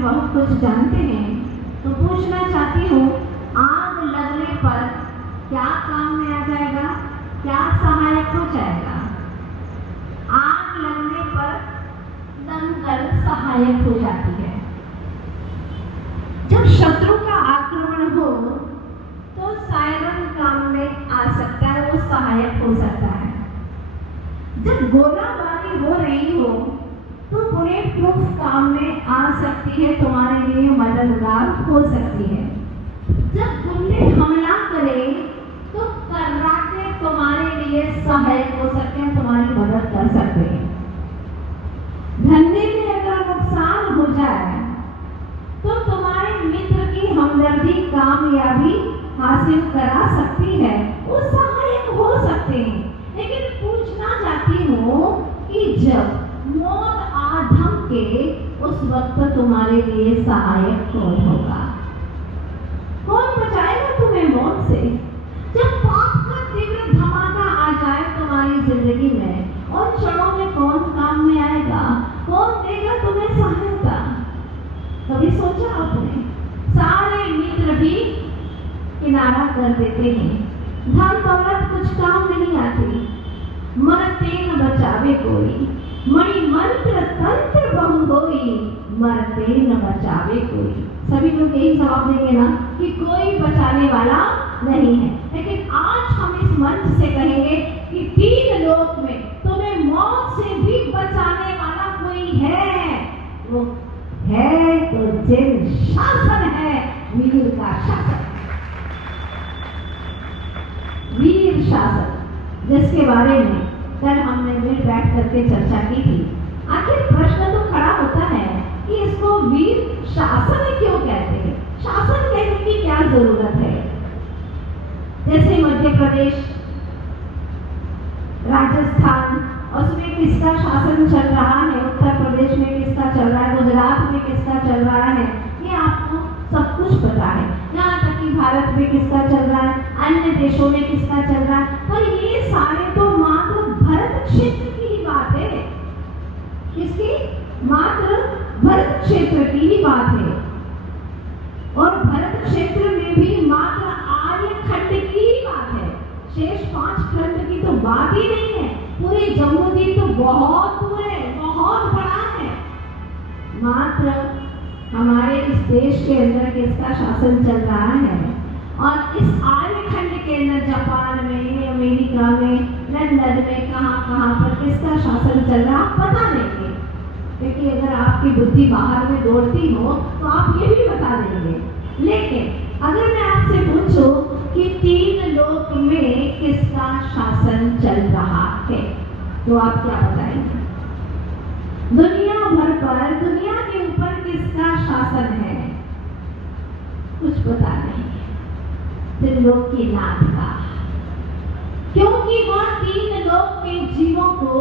में बहुत कुछ जानते हैं, तो पूछना चाहती हूँ, आग लगने पर क्या काम में आ जाएगा, क्या सहायक हो जाएगा? आग लगने पर दमकल सहायक हो जाती है। जब शत्रु का आक्रमण हो तो सायरन काम में आ सकता है, वो सहायक हो सकता है। जब गोलाबारी हो रही हो तो बुलेट प्रूफ काम में आ सकती है, तुम्हारे लिए मददगार हो सकती है। जब गुंडे हमला करे तो कर्राटे तुम्हारे लिए सहायक हो सकते हैं, तुम्हारी मदद कर सकते हैं। धंधे में अगर नुकसान हो जाए तो तुम्हारे मित्र की हमदर्दी कामयाबी हासिल करा सकती है, वो सहायक हो सकते हैं। लेकिन पूछना चाहती हूँ कि जब मौत आ धमके उस वक्त तुम्हारे लिए सहायक कौन होगा? कौन बचाएगा तुम्हें मौत से? जब पाप का तीव्र धमाका आ जाए तुम्हारी जिंदगी में, उन क्षणों में कौन काम में आएगा? कौन देगा तुम्हें सहायता? कभी सोचा आपने? सारे मित्र भी किनारा कर देते हैं, धन दौलत कुछ काम नहीं आती, मरते न बचावे कोई, मणि मंत्र तंत्र बहु होई, मरते न बचावे कोई। सभी लोग यही जवाब देंगे ना कि कोई बचाने वाला नहीं है। लेकिन आज हम इस मंच से कहेंगे कि 3 लोक में तुम्हें मौत से भी बचाने वाला कोई है। वो है तो जिन शासन है, वीर का शासन, वीर शासन, जिसके बारे में कल हमने मिल बैठ करके चर्चा की थी। आखिर प्रश्न तो खड़ा होता है कि इसको वीर शासन क्यों कहते हैं? शासन कहने की क्या जरूरत है? जैसे मध्य प्रदेश, राजस्थान, उसमें किसका शासन चल रहा है, उत्तर प्रदेश में किसका चल रहा है, गुजरात में किसका चल रहा है, ये आपको सब कुछ पता है। यहाँ तक कि भारत में किसका चल रहा है, अन्य देशों में किसका चल रहा है। पर ये सारे तो मात्र भरत क्षेत्र की ही बात है। किसकी? मात्र भरत क्षेत्र की ही बात है। और भरत क्षेत्र में भी मात्र आर्य खंड की ही बात है। शेष 5 खंड की तो बात ही नहीं है। पूरे जम्मूद्वीप तो बहुत दूर है, बहुत बड़ा है। मात्र हमारे इस देश के अंदर किसका शासन चल रहा है? और इस आर्य खंड के अंदर जापान में, अमेरिका में, लंदन में, कहाँ पर किसका शासन चल रहा है पता नहीं। क्योंकि अगर आपकी बुद्धि बाहर में दौड़ती हो तो आप ये भी बता देंगे। लेकिन अगर मैं आपसे पूछूं कि 3 लोक में किसका शासन चल रहा है, तो आप क्या बताएंगे? दुनिया भर पर, दुनिया के ऊपर किसका शासन है? कुछ पता नहीं। त्रिलोक की नाथ का, क्योंकि वह 3 लोक के जीवों को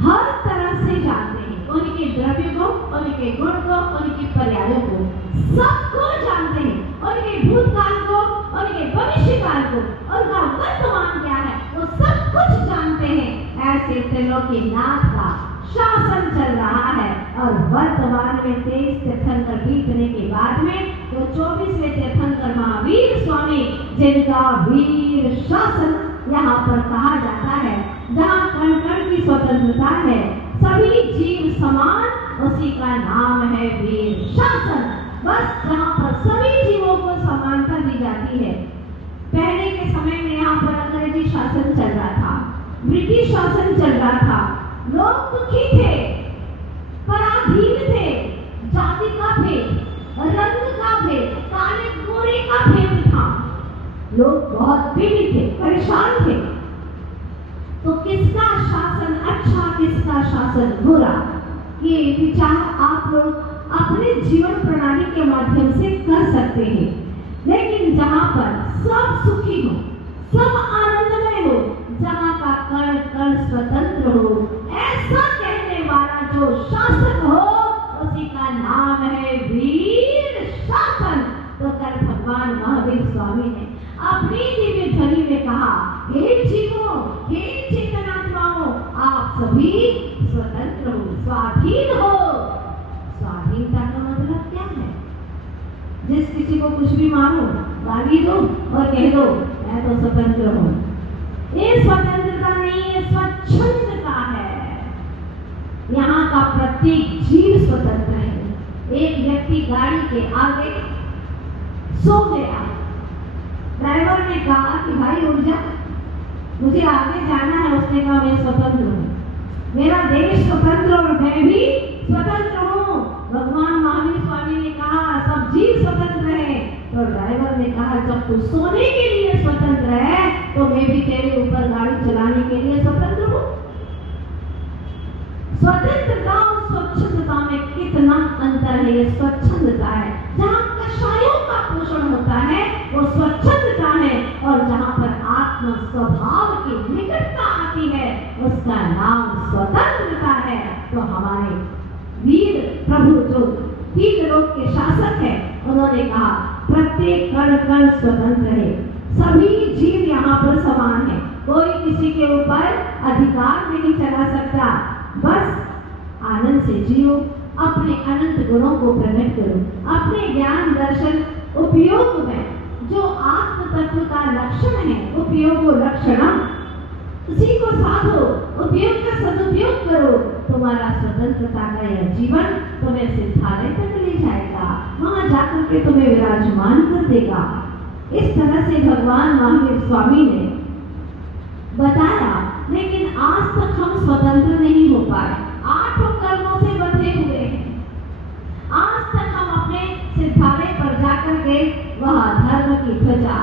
हर तरह से जानते हैं, उनके द्रव्य को, उनके गुण को, उनके पर्यायों को, सबको जानते हैं, उनके भूतकाल को, उनके भविष्यकाल को, उनका वर्तमान क्या है, वो सब कुछ जानते हैं। ऐसे त्रिलोकी नाथ का शासन चल रहा है। और वर्तमान में 23 तीर्थंकर बीतने के बाद में तो 24वें तीर्थंकर महावीर स्वामी, जिनका वीर शासन यहाँ पर कहा जाता है, जहाँ कण कण की स्वतंत्रता है, सभी जीव समान, उसी का नाम है वीर शासन। बस जहाँ पर सभी जीवों को समानता दी जाती है। पहले के समय में यहाँ पर अंग्रेजी शासन चल रहा था, ब्रिटिश शासन चल रहा था, लोग दुखी थे, पराधीन थे, जाति का भेद, रंग का भेद, काले गोरे का भेद था, लोग बहुत पीड़ित थे, परेशान थे। तो किसका शासन अच्छा, किसका शासन बुरा, ये विचार आप लोग अपने जीवन प्रणाली के माध्यम से कर सकते हैं। लेकिन जहाँ पर सब सुखी हो, सब आनंदमय हो, जहाँ का कण कण स्वतंत्र हो, ऐसा कहने वाला जो शासक हो, उसी का नाम है वीर शासन। तो कल भगवान महावीर स्वामी ने अपनी दिव्य ध्वनि में कहा, हे जीवों, हे चेतनात्माओं, आप सभी स्वतंत्र हो, स्वाधीन हो। किसी को कुछ भी मारो, गाली दो और कह दो मैं तो स्वतंत्र हूँ। ये स्वतंत्रता नहीं है, स्वच्छंदता है। यहाँ का प्रत्येक जीव स्वतंत्र है। एक व्यक्ति गाड़ी के आगे सो गया। ड्राइवर ने कहा कि भाई उठ जा, मुझे आगे जाना है। उसने कहा मैं स्वतंत्र हूँ, मेरा देश स्वतंत्र और मैं भी स्वतंत्र हूँ। भगवान महावीर स्वामी ने कहा सब जीव स्वतंत्र है। तो ड्राइवर ने कहा जब तू सोने के लिए स्वतंत्र है तो मैं भी तेरे ऊपर गाड़ी चलाने के लिए स्वतंत्र हूँ। स्वतंत्रता और स्वच्छंदता में कितना अंतर है। ये स्वच्छंदता है जहाँ कषायों का पोषण होता है, वो स्वच्छंदता है। और जहाँ पर आत्म स्वभाव की निकटता आती है उसका नाम स्वतंत्रता है। तो हमारे वीर प्रभु जो तीन लोक के शासक है, उन्होंने कहा प्रत्येक कण कण स्वतंत्र है, सभी जीव यहाँ पर समान है, कोई किसी के ऊपर अधिकार नहीं चला सकता। बस आनंद से जियो, अपने अनंत गुणों को प्रकट करो, अपने ज्ञान दर्शन उपयोग में जो आत्म तत्व का लक्षण है, उपयोग लक्षणम, उसी को साधो, उपयोग का सदुपयोग करो। तुम्हारा स्वतंत्रता का यह जीवन तुम्हें सिद्धालय तक ले जाएगा, वहां जाकर के तुम्हें विराजमान कर देगा। इस तरह से भगवान महावीर स्वामी ने बताया। लेकिन आज तक हम स्वतंत्र नहीं हो पाए, 8 कर्मों से बंधे हुए हैं। आज तक हम अपने सिद्धालय पर जाकर के वह धर्म की ध्वजा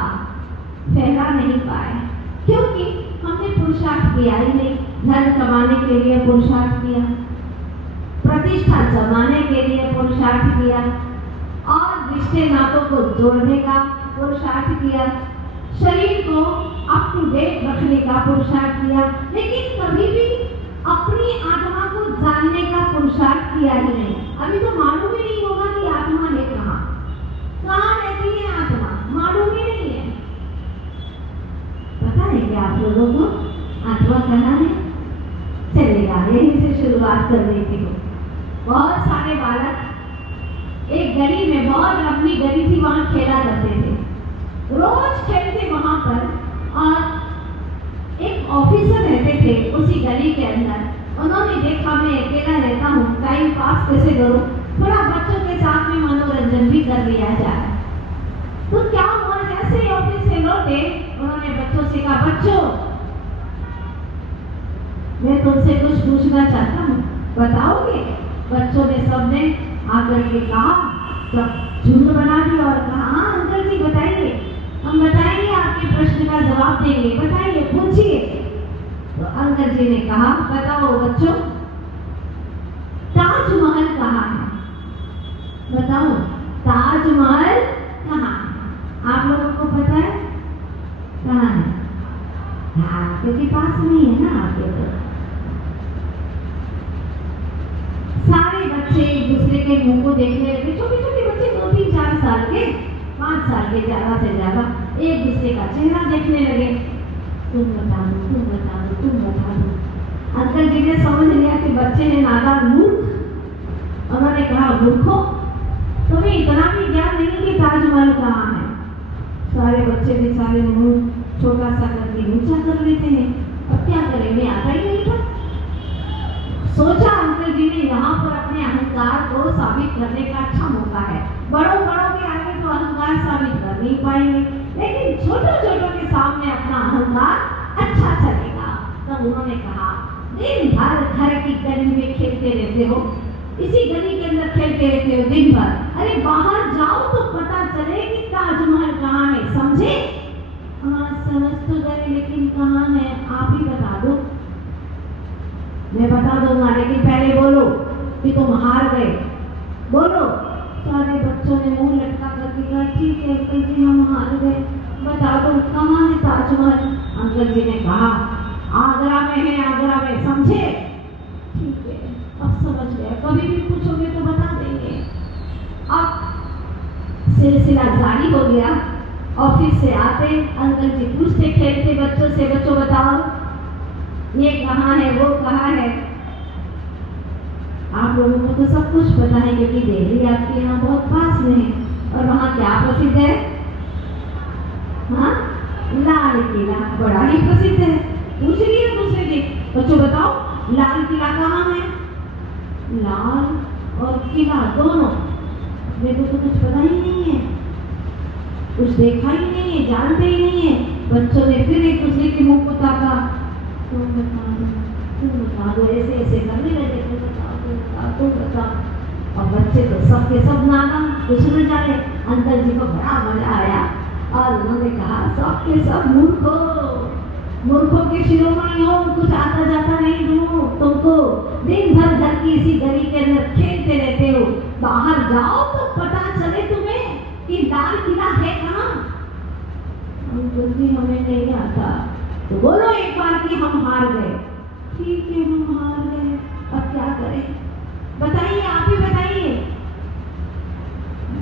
फहरा नहीं पाए, क्योंकि हमने पुरुषार्थ किया ही नहीं। धन कमाने के लिए पुरुषार्थ किया, प्रतिष्ठा जमाने के लिए पुरुषार्थ किया, और रिश्ते नातों को जोड़ने का पुरुषार्थ किया, शरीर को अप टू डेट रखने का पुरुषार्थ किया, लेकिन कभी भी अपनी आत्मा को जानने का पुरुषार्थ किया ही नहीं। अभी तो मालूम ही नहीं होगा कि आत्मा है कहाँ रहती है। आत्मा मालूम ही नहीं है। पता है क्या आप लोगों को आत्मा कहाँ है? चलेगा, यहीं से शुरुआत कर देती हूँ। बहुत सारे बालक एक गली में, बहुत लंबी गली थी, वहां खेला करते थे, रोज खेलते वहां पर। और एक ऑफिसर रहते थे उसी गली के अंदर। उन्होंने देखा मैं अकेला रहता हूँ, टाइम पास कैसे करूँ, थोड़ा बच्चों के साथ में मनोरंजन भी कर लिया जाए। तो क्या हुआ, जैसे ऑफिस से लौटे उन्होंने बच्चों से कहा बच्चों मैं तुमसे कुछ पूछना चाहता हूँ, बताओगे? बच्चों ने सबने आकर के कहा, सब झुंड बना दिया और कहा हाँ अंकल जी बताइए, हम बताएंगे, आपके प्रश्न का जवाब देंगे, बताइए पूछिए। तो अंकल जी ने कहा बताओ बच्चों, ताजमहल कहाँ है? बताओ ताजमहल कहाँ है? आप लोगों को पता है कहाँ है? हाँ, क्योंकि पास नहीं है ना आपके। तो सारे बच्चे एक दूसरे के मुंह को देखने लगे। छोटे छोटे बच्चे 2, 3, 4 साल के, 5 साल के ज्यादा से ज्यादा, एक दूसरे का चेहरा देखने लगे। तुम बता दो, तुम बता दो, तुम बता दो। अंकल जी ने समझ लिया कि बच्चे हैं नादान मूर्ख। उन्होंने कहा मूर्खों, तुम्हें इतना भी ज्ञान नहीं कि ताजमहल कहाँ है। सारे बच्चे बेचारे मुंह छोटा सा करके ऊंचा कर लेते हैं। अब क्या करेंगे, आता ही नहीं था। सोचा अंकल जी ने यहाँ पर अपने अहंकार को साबित करने का अच्छा मौका है। बड़ों के आगे तो अहंकार साबित कर नहीं पाएंगे, लेकिन छोटों के सामने अपना अहंकार अच्छा चलेगा। तब उन्होंने कहा दिन भर घर की गली में खेलते रहते हो, इसी गली के अंदर खेलते रहते हो दिन भर, अरे बाहर जाओ तो पता चले कि ताजमहल कहाँ है, समझे? हाँ समझ तो गए, लेकिन कहाँ है आप ही बता दो। मैं बता दूंगा, लेकिन पहले बोलो कि तुम हार गए, बोलो। सारे बच्चों ने मुंह लटका करके कहा ठीक है अंकल जी हम हार गए, बता दो कहाँ है ताजमहल। अंकल जी ने कहा आगरा में है, आगरा में, समझे? ठीक है अब समझ गए, कभी भी पूछोगे तो बता देंगे। अब सिलसिला जारी हो गया। ऑफिस से आते अंकल जी पूछते खेलते बच्चों से, बच्चों बताओ ये कहाँ है, वो कहाँ है? आप लोगों को तो सब कुछ पता है क्योंकि दिल्ली आपके यहाँ बहुत पास में है। और वहाँ क्या प्रसिद्ध है? हाँ, लाल किला बड़ा ही प्रसिद्ध है। पूछ लिया दूसरे के बच्चों, बताओ लाल किला कहाँ है? लाल और किला दोनों, मेरे को तो कुछ पता ही नहीं है, कुछ देखा ही नहीं है, जानते ही नहीं है। बच्चों ने फिर एक दूसरे के मुंह को ताका, तुम बता दो, ऐसे ऐसे करने लगे, तुम बताओ। और बच्चे तो सबके सब नाना, कुछ न जाने। अंकल जी को बड़ा मजा आया और उन्होंने कहा, सबके सब मूर्खों के शिरोमणि हो, कुछ आता जाता नहीं तुमको, दिन भर घर की इसी गली के अंदर खेलते रहते हो, बाहर जाओ तो पता चले तुम्हें कि लाल किला है कहाँ। अंकल जी हमें नहीं आता। तो बोलो एक बार कि हम हार गए। ठीक है, हम हार गए, अब क्या करें? बताइए, आप ही बताइए।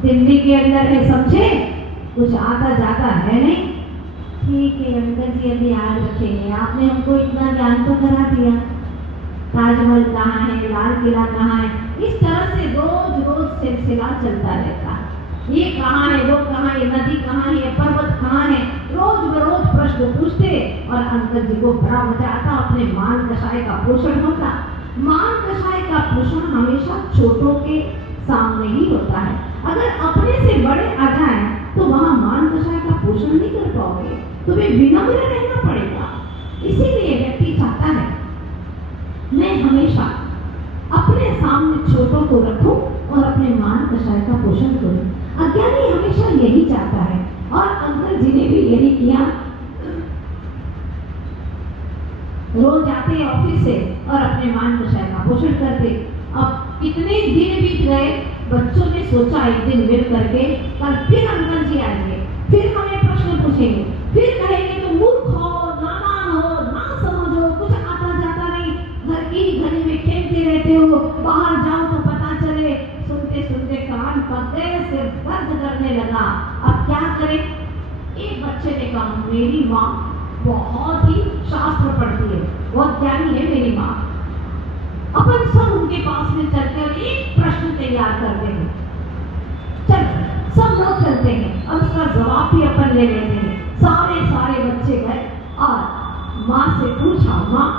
दिल्ली के अंदर है, समझे, कुछ आता जाता है नहीं। ठीक है अंकल जी, अभी याद रखेंगे, आपने हमको इतना ज्ञान तो करा दिया। ताजमहल कहाँ है, लाल किला कहाँ है, इस तरह से रोज रोज सिलसिला चलता रहता है। ये कहाँ है, वो कहाँ है, नदी कहाँ है, पर्वत कहाँ है, रोज बरोज प्रश्न पूछते और अंकल जी को बड़ा मजा आता। अपने मान कषाय का पोषण होता। मान कषाय का पोषण हमेशा छोटों के सामने ही होता है। अगर अपने से बड़े आ जाए तो वहां मान कषाय का पोषण नहीं कर पाओगे, तुम्हें विनम्र रहना पड़ेगा। इसीलिए व्यक्ति चाहता है मैं हमेशा अपने सामने छोटों को रखूं और अपने मान कषाय का पोषण करूं। अज्ञानी हमेशा यही चाहता है और अंकल जी ने भी यही किया। रोज आते ऑफिस से और अपने मान कषाय का पोषण करते। अब कितने दिन बीत गए, बच्चों ने सोचा एक दिन मिल करके कल फिर अंकल जी आएंगे, फिर हमें प्रश्न पूछेंगे, फिर कहेंगे तुम मूर्ख हो, नादान हो, ना समझो, कुछ आता जाता नहीं, घर की घड़ी में खेलते रहते हो, बाहर जाओ तो पता चले। सुनते सुनते कान पक गए, सिर दर्द करने लगा। अब क्या करें? एक बच्चे ने कहा, मेरी माँ बहुत ही शास्त्र पढ़ती है, बहुत ज्ञानी है मेरी माँ, अपन सब उनके पास में चलते और एक प्रश्न तैयार करते हैं। चल सब लोग चलते हैं और उसका जवाब भी अपन ले लेते हैं। सारे बच्चे गए और माँ से पूछा, माँ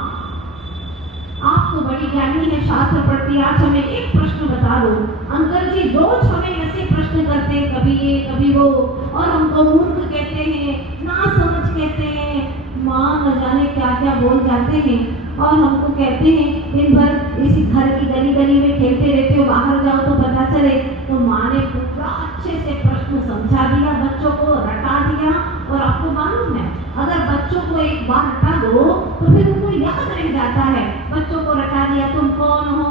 आप तो बड़ी ज्ञानी है, शास्त्र पढ़ती है, आज हमें एक प्रश्न बता दो। अंकल जी रोज हमें ऐसे प्रश्न करते हैं, कभी ये कभी वो, और हमको मूर्ख कहते हैं, ना समझ कहते हैं, माँ न जाने क्या क्या बोल जाते हैं और हमको कहते हैं दिन भर इसी घर की गली गली में खेलते रहते हो, बाहर जाओ तो पता चले। तो माँ ने पूरा अच्छे से प्रश्न समझा दिया, बच्चों को रटा दिया। और आपको मालूम है, अगर बच्चों को एक बार रटा दो तो फिर उनको याद रह जाता है। बच्चों को रटा दिया, तुम कौन हो?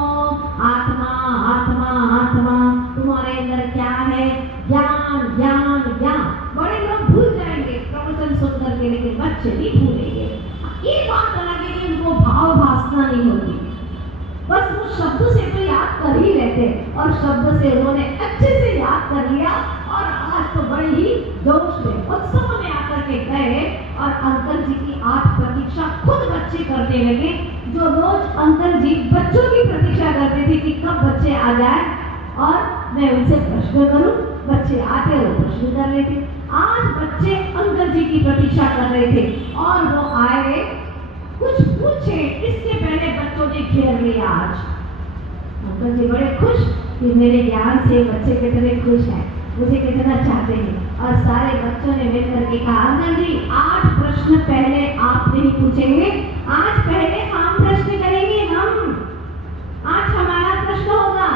आत्मा, आत्मा, आत्मा, तुम्हारे अंदर क्या है? ज्ञान, ज्ञान, ज्ञान। बड़े लोग भूल जाएंगे प्रवचन सुन करके, लेकिन बच्चे नहीं भूलेंगे। ये बात अलग है कि उनको भाव भासना नहीं होती, बस वो शब्द से तो याद कर ही लेते और शब्द से उन्होंने अच्छे से याद कर लिया। और आज तो बड़े ही जोश में उत्सव में आकर के गए और अंकल जी की आज प्रतीक्षा खुद बच्चे करने लगे। जो रोज अंकल जी बच्चों की प्रतीक्षा करते थे कि कब बच्चे आ जाए और मैं उनसे प्रश्न करूं, बच्चे आते और प्रश्न कर रहे थे। आज बच्चे अंकल जी की प्रतीक्षा कर रहे थे और वो आए, कुछ पूछे, इससे पहले बच्चों ने घेर लिया। आज अंकल जी बड़े खुश कि मेरे ज्ञान से बच्चे कितने खुश हैं, मुझे कितना चाहते हैं। और सारे बच्चों ने मिलकर के कहा, अंकल जी 8 प्रश्न पहले आप नहीं पूछेंगे, आज पहले हम प्रश्न करेंगे, हम आज हमारा प्रश्न होगा।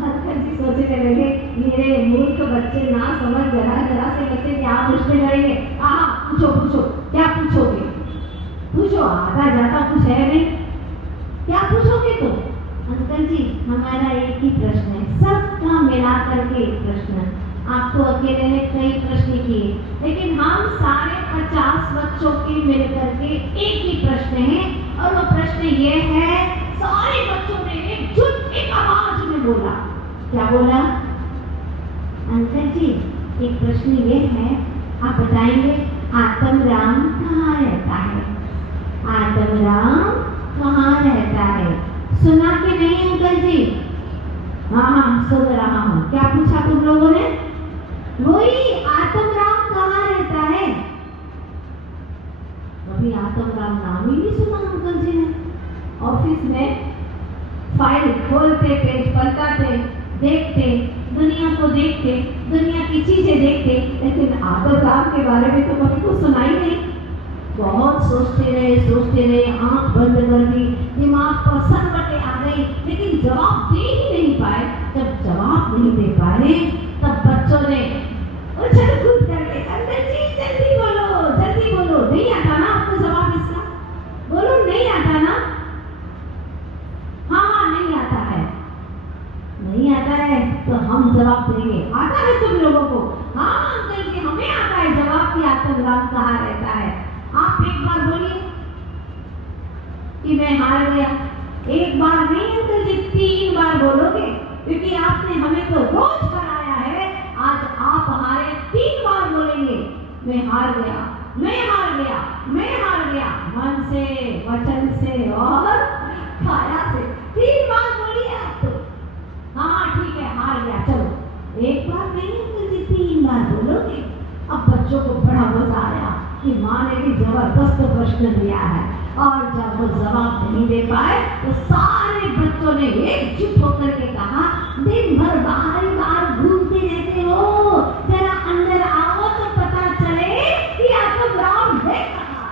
अंकल जी सोचने लगे, मेरे मूर्ख बच्चे, ना समझ जरा से बच्चे क्या प्रश्न करेंगे। पूछो पूछो, क्या पूछोगे? पूछो, आता जाता कुछ है नहीं, क्या पूछोगे तुम? अंकल जी हमारा एक ही प्रश्न है, सबका मिला करके एक प्रश्न। आप तो अकेले ने कई प्रश्न किए, लेकिन हम सारे 50 बच्चों के मिलकर के एक ही प्रश्न है। और वो प्रश्न ये है, सारे बच्चों ने एकजुट एक आवाज में बोला। क्या बोला? अंकल जी एक प्रश्न ये है, आप बताएंगे आत्मराम कहाँ रहता है? आत्मराम कहाँ रहता है? सुना कि नहीं अंकल जी? हाँ सुन रहा हूँ। क्या पूछा तुम लोगों ने? वही आत्मराम कहाँ रहता है? कभी आत्मराम नाम ही नहीं सुना अंकल जी ने। ऑफिस में फाइल खोलते, पेज पलटाते, देखते, दुनिया को देखते, दुनिया की चीजें देखते, लेकिन आत्मराम के बारे में तो कभी कुछ सुना ही नहीं। बहुत सोचते रहे, आंख बंद कर दी, दिमाग पर सरवटे आ गई, लेकिन जवाब दे ही नहीं पाए। जब जवाब नहीं दे पाए तब बच्चों ने उछल कूद करके, अंकल जी जल्दी बोलो, नहीं आता ना आपको जवाब इसका? बोलो नहीं आता ना? हाँ नहीं आता है। नहीं आता है तो हम जवाब देंगे। आता है तुम लोगों को? हाँ अंकल जी हमें आता है जवाब की आत्मराम कहाँ रहता है। आप एक बार बोलिए कि मैं हार गया। एक बार नहीं अंकल जी, 3 बार बोलोगे, क्योंकि आपने हमें तो रोज हराया है। आज आप हारे, 3 बार बोलेंगे मैं हार गया, मैं हार गया, मैं हार गया, मन से, वचन से और काया से। 3 बार बोलिए आप तो। हाँ ठीक है हार गया, चलो। एक बार नहीं अंकल जी, 3 बार बोलोगे। अब बच्चों को बड़ा मजा आया कि माँ ने भी जबरदस्त प्रश्न दिया है, और जब वो जवाब नहीं दे पाए तो सारे बच्चों ने एकजुट होकर के कहा, दिन भर बाहर घूमते रहते हो, जरा अंदर आओ तो पता चले कि आत्मराम है कहाँ।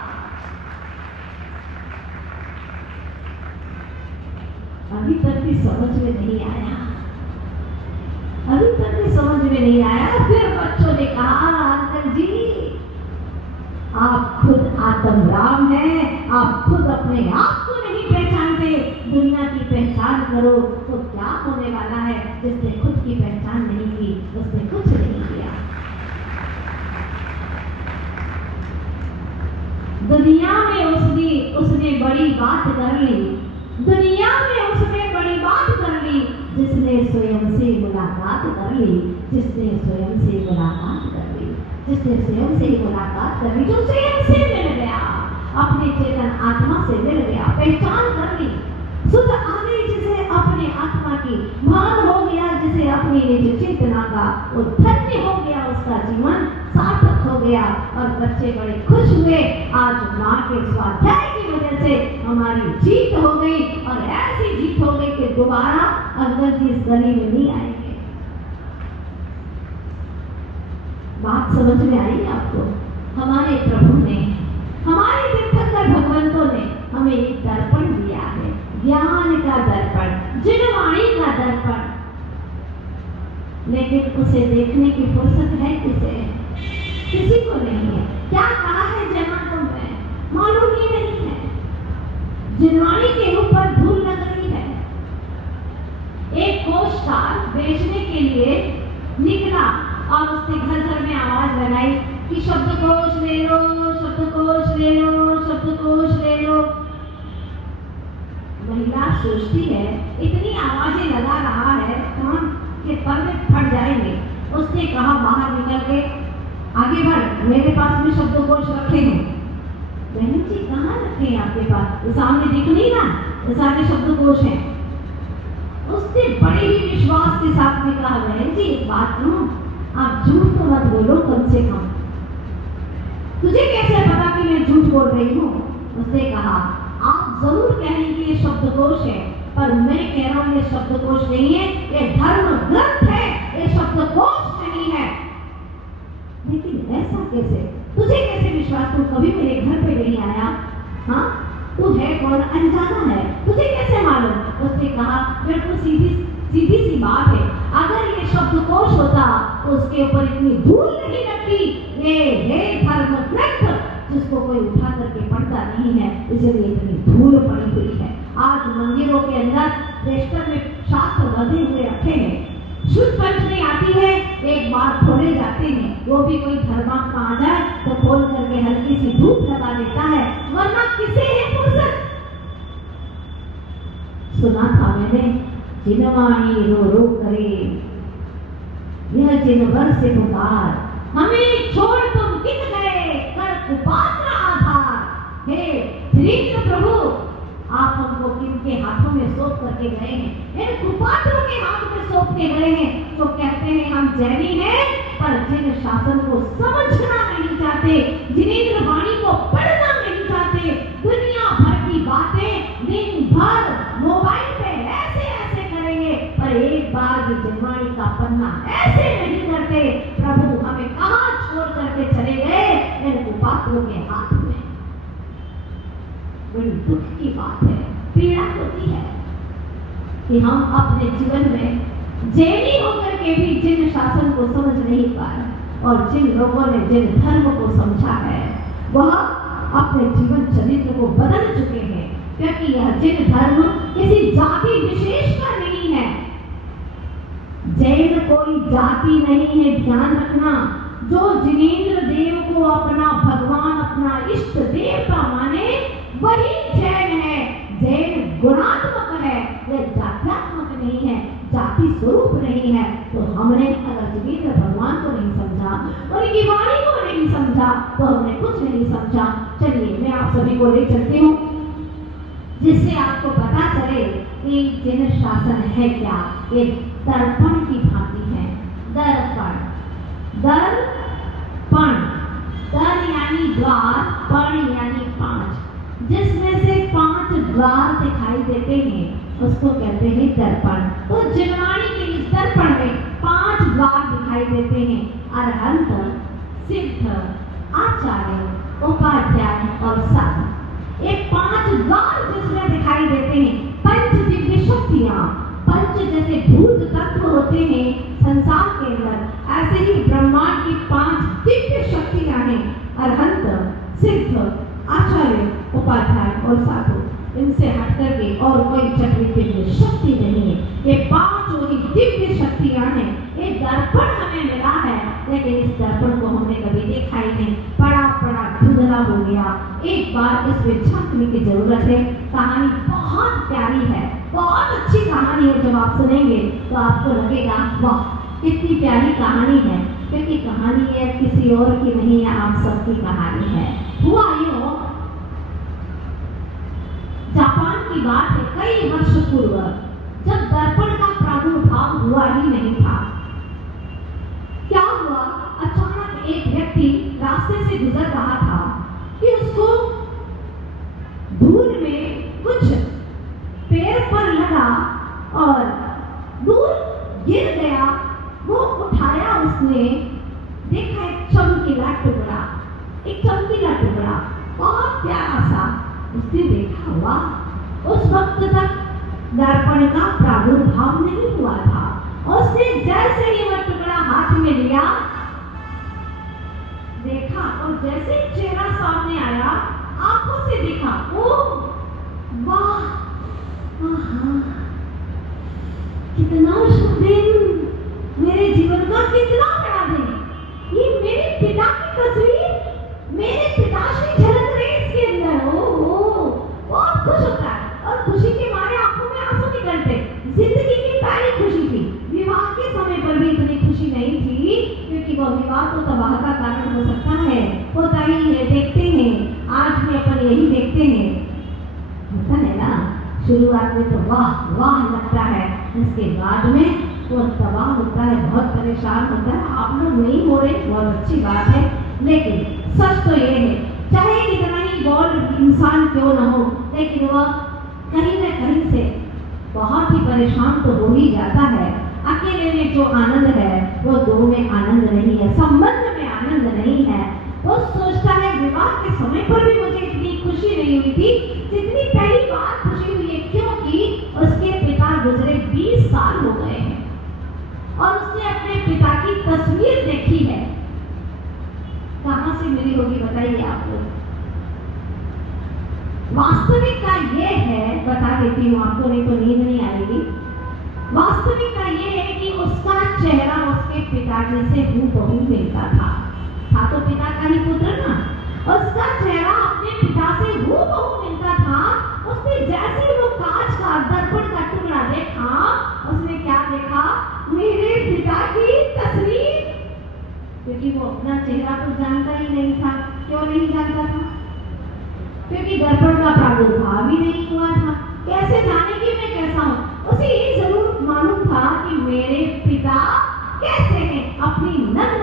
अभी तक भी समझ में नहीं आया, फिर बच्चों ने कहा, अंकल जी आप खुद आत्मराम हैं, आप खुद अपने आप को नहीं पहचानते, दुनिया की पहचान करो। तो क्या होने वाला है? जिसने खुद की पहचान नहीं की उसने कुछ नहीं किया। दुनिया में उसने बड़ी बात कर ली, दुनिया में उसने बड़ी बात कर ली, जिसने स्वयं से मुलाकात कर ली, जिसने स्वयं से मुलाकात कर ली, जिसने स्वयं से मुलाकात कर ली, जो स्वयं से मिल गया, अपने चेतन आत्मा से मिल गया, पहचान कर ली, सुध आ गई जिसे अपने आत्मा की, भान हो गया जिसे अपनी निज चेतना का, वो धन्य हो गया, उसका जीवन सार्थक हो गया। और बच्चे बड़े खुश हुए। आज माँ के स्वाध्याय की वजह से हमारी जीत हो गई, और ऐसी जीत हो गई कि दोबारा अंकल जी इस गली में नहीं आएंगे। बात समझ में आई आपको? हमारे प्रभु ने, हमारे तीर्थंकर भगवंतों ने हमें एक दर्पण दिया है, ज्ञान का दर्पण, जिनवाणी का दर्पण, लेकिन उसे देखने की फुर्सत है किसी को नहीं है। क्या कहा है जन्मांतम में मालूम ही नहीं है। जिनवाणी के ऊपर धूल लग रही है। एक कोषकार बेचने के लिए निकला और उसने घर घर में आवाज लगाई कि शब्दकोश ले लो, शब्दकोश ले लो, शब्दकोश ले लो। महिला सोचती है इतनी आवाजें लगा रहा है, कान के पर्दे फट जाएंगे। उसने कहा बाहर निकल के, आगे बढ़, मेरे पास भी शब्दकोश रखे हैं। बहन जी कहाँ रखे हैं आपके पास? सामने दिख नहीं ना, सारे शब्दकोश हैं। उसने बड़े ही विश्वास के साथ में कहा, बहन जी एक बात कहूं, आप झूठ तो मत बोलो कम से कम। तुझे कैसे पता कि मैं झूठ बोल रही हूँ? उसने कहा, आप जरूर कहेंगे कि ये शब्दकोश है, पर मैं कह रहा हूँ ये शब्दकोश नहीं है, ये धर्म ग्रंथ है, ये शब्दकोश नहीं है। लेकिन ऐसा कैसे? तुझे कैसे विश्वास? तू कभी मेरे घर पे नहीं आया, हाँ? तू है कौन? अनजाना है, तुझे कैसे मालूम? उसने कहा, फिर तो सीधी सी बात है, अगर ये शब्दकोश होता तो उसके ऊपर इतनी धूल नहीं लगती। ये है धर्म ग्रंथ जिसको कोई उठा करके पढ़ता नहीं है, इसलिए इतनी धूल पड़ी हुई है। आज मंदिरों के अंदर रेस्टर में शास्त्र बंधे हुए रखे हैं, शुद्ध पंचमी आती है, एक बार खोले जाते हैं, वो भी कोई धर्मात्मा आ जाए तो खोल करके हल्की सी धूप लगा देता है, वरना किसे है फुर्सत? सुना था मैंने, जिनवाणी रो रो करे, यह जिनवर से पुकार, हमें छोड़ तुम कित गए, कर कुपात्र आधार। हे श्रीकृष्ण प्रभु, आप हमको किनके हाथों में सौंप करके गए हैं? इन कुपात्रों के हाथ में सौंप के गए हैं। तो कहते हैं हम जैनी हैं, पर पर जिन शासन को समझना नहीं चाहते, जिनेंद्र वाणी को पढ़ना नहीं चाहते, दुनिया भर की बातें दिन भर मोबाइल पे ऐसे ऐसे करेंगे, पर एक बार भी जनवाणी का पन्ना ऐसे नहीं करते। प्रभु हमें कहाँ छोड़ करके चले गए इन कुपात्रों के हाथ में। बड़ी दुख की बात है, पीड़ा होती है कि हम अपने जीवन में जैनी होकर के भी जिन शासन को समझ नहीं पाए और जिन लोगों ने जिन धर्म को समझा है वह अपने जीवन चरित्र को बदल चुके हैं, क्योंकि यह जिन धर्म किसी जाति विशेष का नहीं है। जैन कोई जाति नहीं है, ध्यान रखना। जो जिनेंद्र देव को अपना भगवान, अपना इष्ट देवता माने वही जैन है। जैन गुणात्मक है, यह जात्यात्मक नहीं है, जाति स्वरूप नहीं है। तो हमने अगर जिनेंद्र भगवान को नहीं समझा, उनकी वाणी को नहीं समझा, तो हमने कुछ नहीं समझा। चलिए मैं आप सभी को ले चलती हूँ, जिससे आपको पता चले कि जिन शासन है क्या। ये दर्पण की भांति है। दर्पण, दर्पण, दर यानी द्वार, पण यानी पांच, जिसमें से 5 द्वार दिखाई देते हैं उसको कहते हैं दर्पण। तो जनवाणी के इस दर्पण में 5 द्वार दिखाई देते हैं। अरहंत, सिद्ध, आचार्य, उपाध्याय और साधु। ये 5 द्वार जिसमें दिखाई देते हैं। पंच दिव्य शक्तियां, पंच जैसे भूत तत्व होते हैं संसार के अंदर, ऐसे ही ब्रह्मांड की 5 दिव्य शक्तियां हैं। अरहंत, सिद्ध, आचार्य, उपाध्याय और साधु। इनसे हट करके और कोई चक्रीय शक्ति नहीं है। ये 5 ही दिव्य शक्तियां हैं। ये दर्पण हमें मिला है, लेकिन इस दर्पण को हमने कभी देखा ही नहीं। बड़ा धुंधला हो गया। एक बार इसमें झांकने की जरूरत है। कहानी बहुत प्यारी है, बहुत अच्छी कहानी है। जब आप सुनेंगे तो आपको लगेगा वाह कितनी प्यारी कहानी है, क्योंकि कहानी है किसी और की नहीं है, आप सबकी कहानी है। हुआ यूं, जापान की बात है, कई वर्ष पूर्व, जब दर्पण का प्रादुर्भाव हुआ ही नहीं था। क्या हुआ, अचानक एक व्यक्ति रास्ते से गुजर रहा था कि उसको धूल में कुछ पैर पर लगा और दूर गिर गया। वो उठाया, उसने देखा एक चमकीला टुकड़ा, एक चमकीला टुकड़ा, बहुत प्यारा सा। उसने देखा हुआ, उस वक्त तक दर्पण का प्रादुर्भाव नहीं हुआ था। उसने जैसे ही वह टुकड़ा हाथ में लिया, देखा और जैसे चेहरा सामने आया, आंखों से देखा, ओ वाह, कितना शुभ दिन, मेरे जीवन का कितना बड़ा दिन। ये मेरे पिता की तस्वीर, मेरे पिताश्री झलक रहे इसके अंदर। बहुत खुश होता है और खुशी के मारे आंखों में आंसू निकलते। जिंदगी की पहली खुशी थी। विवाह के समय पर भी इतनी खुशी नहीं थी, क्योंकि वह विवाह तो तबाह का कारण हो सकता है, होता ही है। देखते हैं, आज भी अपन यही देखते हैं, होता है ना। शुरुआत में तो वाह वाह लगता है, इसके बाद में वो तबाह होता है, बहुत परेशान होता है। आप लोग नहीं हो रहे, बहुत अच्छी बात है, लेकिन सच तो ये है, चाहे कितना ही गॉड इंसान क्यों न हो, लेकिन वह कहीं न कहीं से बहुत ही परेशान तो हो ही जाता है। अकेले में जो आनंद है वो दो में आनंद नहीं है, संबंध में आनंद नहीं है। वो सोचता है विवाह के समय पर भी मुझे इतनी खुशी नहीं हुई थी जितनी पहली बार खुशी हुई है, क्योंकि उसके पिता गुजरे 20 साल हो गए हैं और उसने अपने पिता की तस्वीर देखी है। कहां से मिली होगी बताइए आप लोग। वास्तविकता ये है, बता देती हूँ आपको, नहीं तो नींद नहीं आएगी। वास्तविकता ये है कि उसका चेहरा उसके पिताजी से हूबहू मिलता था तो पिता का ही पुत्र ना, उसका चेहरा अपने पिता से हूबहू मिलता था। उसने जैसे वो कांच का दर्पण का टुकड़ा देखा, उसने क्या देखा, मेरे पिता की तस्वीर। क्योंकि वो अपना चेहरा तो जानता ही नहीं था। क्यों नहीं जानता था? क्योंकि दर्पण का प्रादुर्भाव ही नहीं हुआ था। कैसे जाने कि मैं कैसा हूँ? उसे ये जरूर मालूम था कि मेरे पिता कैसे हैं, अपनी नग्न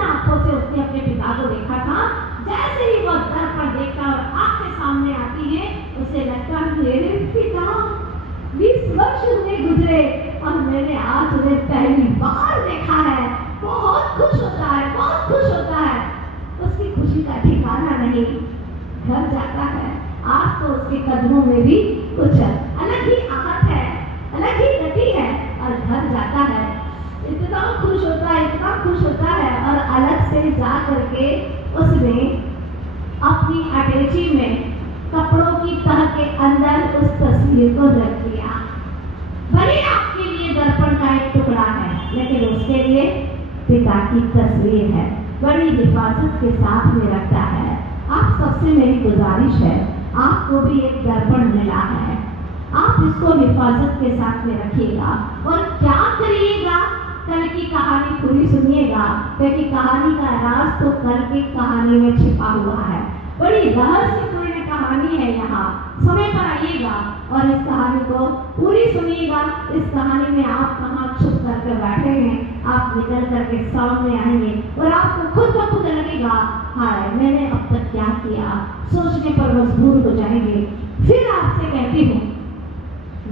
खुश हुए गुजरे और मैंने आज उन्हें पहली बार देखा है, बहुत खुश होता है, बहुत खुश होता है। उसकी खुशी का ठिकाना नहीं। घर जाता है, आज तो उसके कदमों में भी कुछ अलग ही आहट है, अलग ही गति है। और घर जाता है, इतना खुश होता है, इतना खुश होता है। और अलग से जा करके उसने अपनी अटैची में कपड़ों की तह के अंदर उस तस्वीर को रख दिया। भले आपके लिए दर्पण का एक टुकड़ा है, लेकिन उसके लिए पिता की तस्वीर है, बड़ी हिफाजत के साथ में रखता है। आप सबसे मेरी गुजारिश है, आपको भी एक दर्पण मिला है, आप इसको हिफाजत के साथ में रखिएगा। और क्या करिएगा, कल की कहानी पूरी सुनिएगा, क्योंकि कहानी का राज तो कल की कहानी में छिपा हुआ है। बड़ी रहस्यपूर्ण कहानी है। यहाँ समय पर आइएगा और इस कहानी को पूरी सुनिएगा। इस कहानी में आप कहाँ छुप करके बैठे हैं, आप निकल करके सामने आएंगे और आपको खुद ब खुद लगेगा, हाय मैंने अब तक क्या किया, सोचने पर मजबूर हो जाएंगे। फिर आपसे कहती हूँ,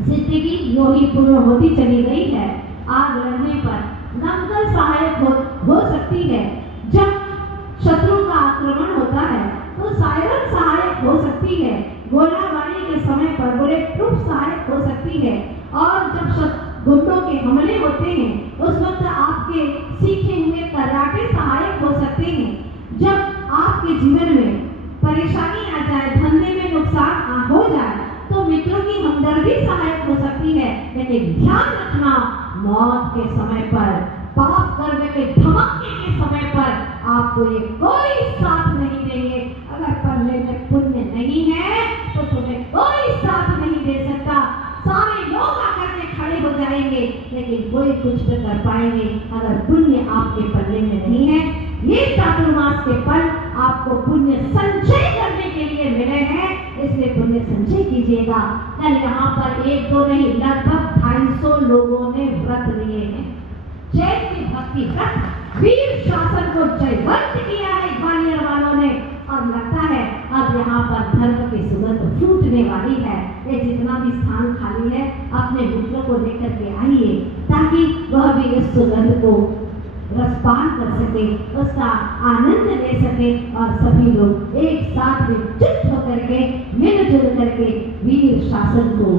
जिंदगी यूं ही पूर्ण होती चली गई है। आग लगने पर दमकल सहायक हो सकती है, जब शत्रु का आक्रमण होता है तो सायरन सहायक हो सकती है, गोलाबारी के समय पर बुलेट प्रूफ सहायक हो सकती है। और जब गुंडों के हमले होते हैं उस वक्त आपके सीखे हुए कराटे सहायक हो सकते हैं। जब आपके जीवन में परेशानी आ जाए, धंधे में नुकसान हो जाए, तो मित्रों की हमदर्दी सहायक हो सकती है। लेकिन ध्यान रखना, मौत के समय पर, पाप करने के धमाके के समय पर आपको ये कोई साथ नहीं देंगे। अगर पल्ले में पुण्य नहीं है तो तुम्हें कोई साथ नहीं दे सकता। सारे लोग आकर के खड़े हो जाएंगे, लेकिन कोई कुछ न कर पाएंगे अगर पुण्य आपके पल्ले में नहीं है। ये चातुर्मास के पल आपको पुण्य संचय करने के लिए मिले हैं, इसलिए पुण्य संचय कीजिएगा। कल यहाँ पर एक दो नहीं, लगभग 250 लोगों ने व्रत लिए हैं। चैत्र भक्ति व्रत, वीर शासन को जयवंत किया है ग्वालियर वालों ने। और लगता है अब यहाँ पर धर्म की सुगंध फूटने वाली है। ये जितना भी स्थान खाली है, अपने मित्रों को लेकर के आइए, ताकि वह भी इस सुगंध को रसपान कर सके, उसका आनंद ले सके और सभी लोग एक साथ में जुट होकर के, मिलजुल करके वीर शासन को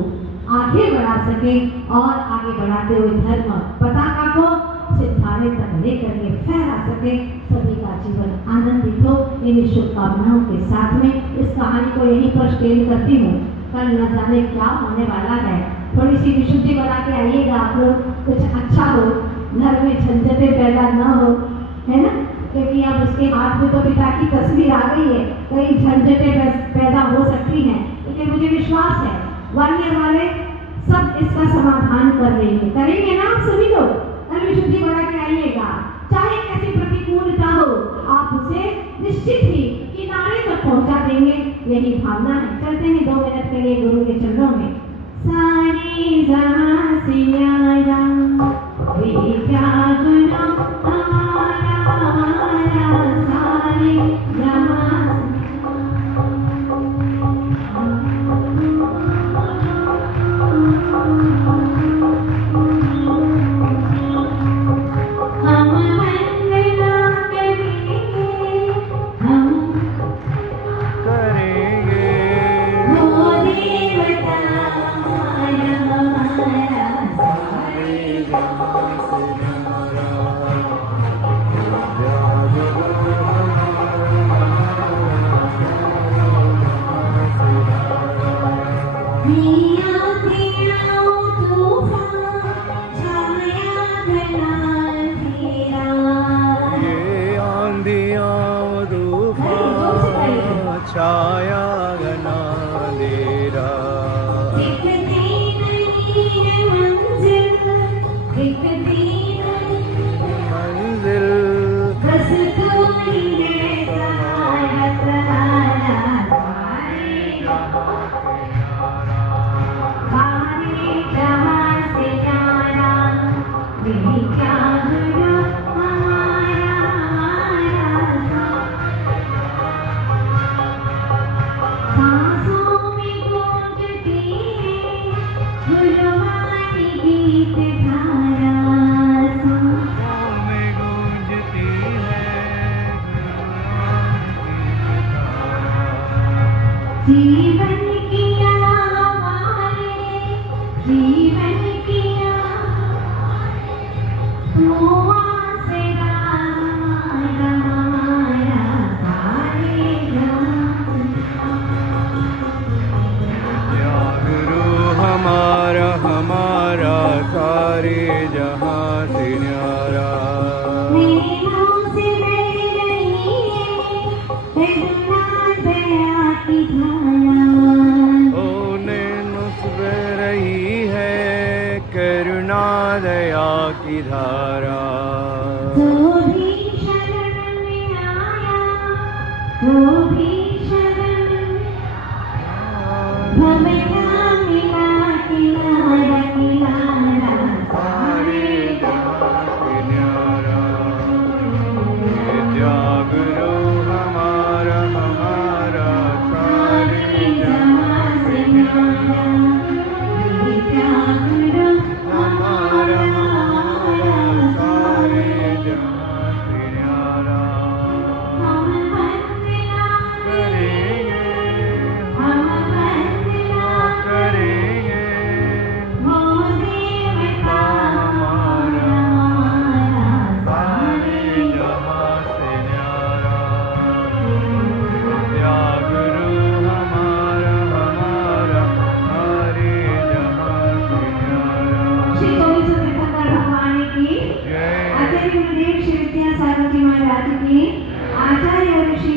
आगे बढ़ा सके और आगे बढ़ाते हुए धर्म पताका को सितारे तक लेकर के फहरा सके। सभी का जीवन आनंदित हो, इन शुभकामनाओं के साथ में इस कहानी को यहीं पर स्टेल करती हूँ। कल न जाने क्या होने वाला है, थोड़ी सी विशुद्धि बना के आइएगा आप लोग, कुछ अच्छा हो, घर में झंझटें पैदा न हो, है ना, क्योंकि अब उसके हाथ में तो पिता की तस्वीर आ गई है, कई झंझटें पैदा हो सकती हैं। लेकिन मुझे विश्वास है ग्वालियर वाले सब इसका समाधान कर लेंगे, करेंगे ना आप सभी लोग। कल विशुद्धि बना के आइएगा, चाहे कैसी प्रतिकूलता हो, आप उसे निश्चित ही किनारे तक पहुंचा देंगे, यही भावना है। चलते हैं 2 मिनट के लिए गुरु के चरणों में। सारी जहां सियारा जागना हमारा सारे जहां गीत धारा में गूंजती है जीवन किया हमारे जीवन किया तू आसरा हमारा सारे गुरु हमारा हमारा सारे जहां से न्यारा नैनों से बह रही है दया की धारा ओ नैनों से बह रही है करुणा दया की धारा जो भी शरण में आया वो भी शरण भवना मिला किनारा किनारा सारे जहां से न्यारा ये त्यागुरु हमारा हमारा सारे जहां से न्यारा हमारा हमारा सारे जहां से न्यारा करेंगे सारे जहां से न्यारा त्यागुरु हमारा हमारा सारे जहां से न्यारा श्री गोविंद तीर्थंकर भगवान की जय आचार्य गुरुदेव श्री विद्यासागर जी महाराज की आचार्य और श्री